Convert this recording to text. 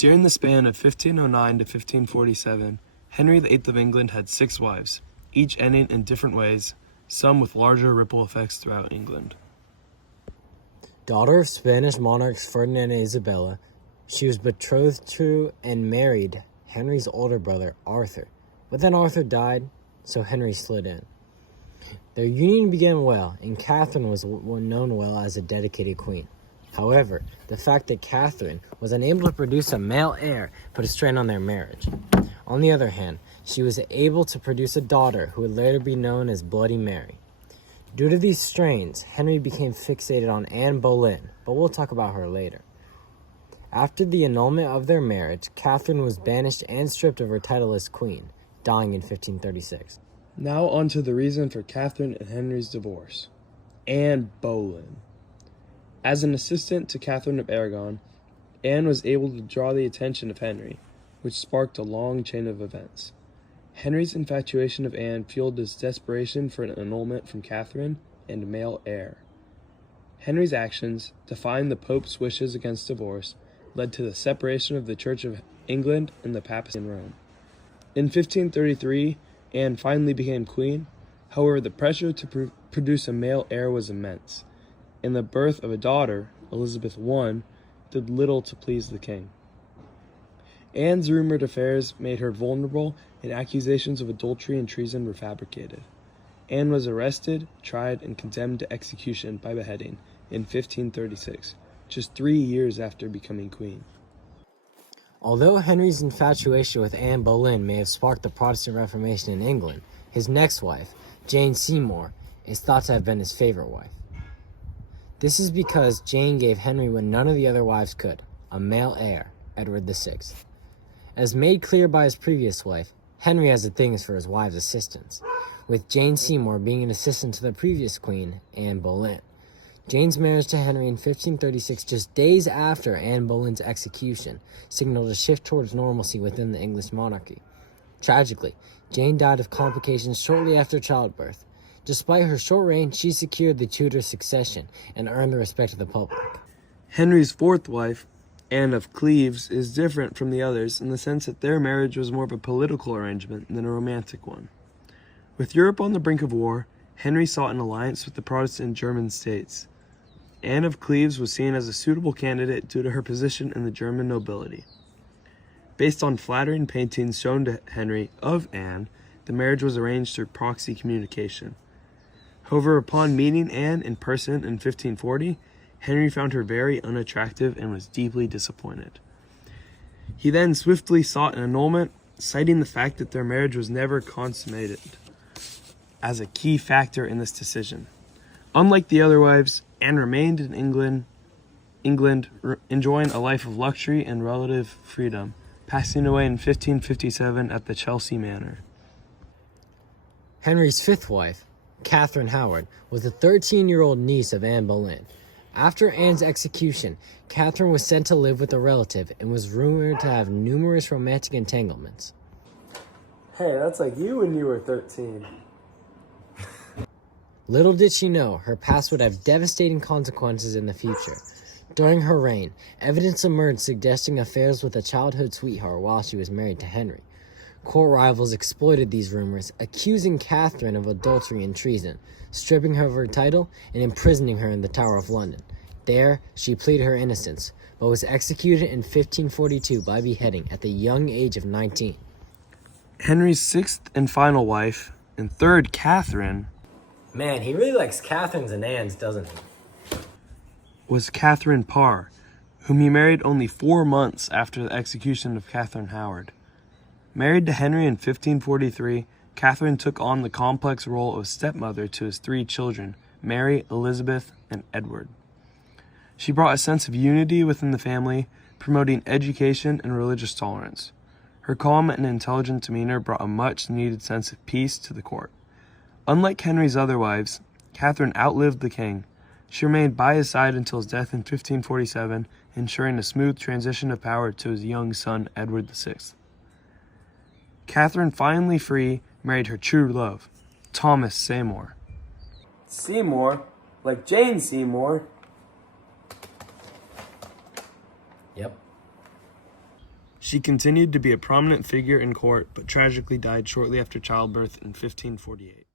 During the span of 1509 to 1547, Henry VIII of England had 6 wives, each ending in different ways, some with larger ripple effects throughout England. Daughter of Spanish monarchs Ferdinand and Isabella, she was betrothed to and married Henry's older brother, Arthur. But then Arthur died, so Henry slid in. Their union began well, and Catherine was known well as a dedicated queen. However, the fact that Catherine was unable to produce a male heir put a strain on their marriage. On the other hand, she was able to produce a daughter who would later be known as Bloody Mary. Due to these strains, Henry became fixated on Anne Boleyn, but we'll talk about her later. After the annulment of their marriage, Catherine was banished and stripped of her title as queen, dying in 1536. Now on to the reason for Catherine and Henry's divorce. Anne Boleyn. As an assistant to Catherine of Aragon, Anne was able to draw the attention of Henry, which sparked a long chain of events. Henry's infatuation of Anne fueled his desperation for an annulment from Catherine and a male heir. Henry's actions, defying the Pope's wishes against divorce, led to the separation of the Church of England and the papacy in Rome. In 1533, Anne finally became queen. However, the pressure to produce a male heir was immense, and the birth of a daughter, Elizabeth I, did little to please the king. Anne's rumored affairs made her vulnerable, and accusations of adultery and treason were fabricated. Anne was arrested, tried, and condemned to execution by beheading in 1536, just 3 years after becoming queen. Although Henry's infatuation with Anne Boleyn may have sparked the Protestant Reformation in England, his next wife, Jane Seymour, is thought to have been his favorite wife. This is because Jane gave Henry what none of the other wives could, a male heir, Edward VI. As made clear by his previous wife, Henry has a thing for his wives' assistants, with Jane Seymour being an assistant to the previous queen, Anne Boleyn. Jane's marriage to Henry in 1536, just days after Anne Boleyn's execution, signaled a shift towards normalcy within the English monarchy. Tragically, Jane died of complications shortly after childbirth. Despite her short reign, she secured the Tudor succession and earned the respect of the public. Henry's 4th wife, Anne of Cleves, is different from the others in the sense that their marriage was more of a political arrangement than a romantic one. With Europe on the brink of war, Henry sought an alliance with the Protestant German states. Anne of Cleves was seen as a suitable candidate due to her position in the German nobility. Based on flattering paintings shown to Henry of Anne, the marriage was arranged through proxy communication. However, upon meeting Anne in person in 1540, Henry found her very unattractive and was deeply disappointed. He then swiftly sought an annulment, citing the fact that their marriage was never consummated as a key factor in this decision. Unlike the other wives, Anne remained in England, enjoying a life of luxury and relative freedom, passing away in 1557 at the Chelsea Manor. Henry's 5th wife, Catherine Howard, was the 13-year-old niece of Anne Boleyn. After Anne's execution, Catherine was sent to live with a relative and was rumored to have numerous romantic entanglements. Hey, that's like you when you were 13. Little did she know, her past would have devastating consequences in the future. During her reign, evidence emerged suggesting affairs with a childhood sweetheart while she was married to Henry. Court rivals exploited these rumors, accusing Catherine of adultery and treason, stripping her of her title, and imprisoning her in the Tower of London. There, she pleaded her innocence, but was executed in 1542 by beheading at the young age of 19. Henry's 6th and final wife, and 3rd Catherine, Man, he really likes Catherine's and Anne's, doesn't he? was Catherine Parr, whom he married only 4 months after the execution of Catherine Howard. Married to Henry in 1543, Catherine took on the complex role of stepmother to his 3 children, Mary, Elizabeth, and Edward. She brought a sense of unity within the family, promoting education and religious tolerance. Her calm and intelligent demeanor brought a much-needed sense of peace to the court. Unlike Henry's other wives, Catherine outlived the king. She remained by his side until his death in 1547, ensuring a smooth transition of power to his young son, Edward VI. Catherine, finally free, married her true love, Thomas Seymour. Seymour? Like Jane Seymour? Yep. She continued to be a prominent figure in court, but tragically died shortly after childbirth in 1548.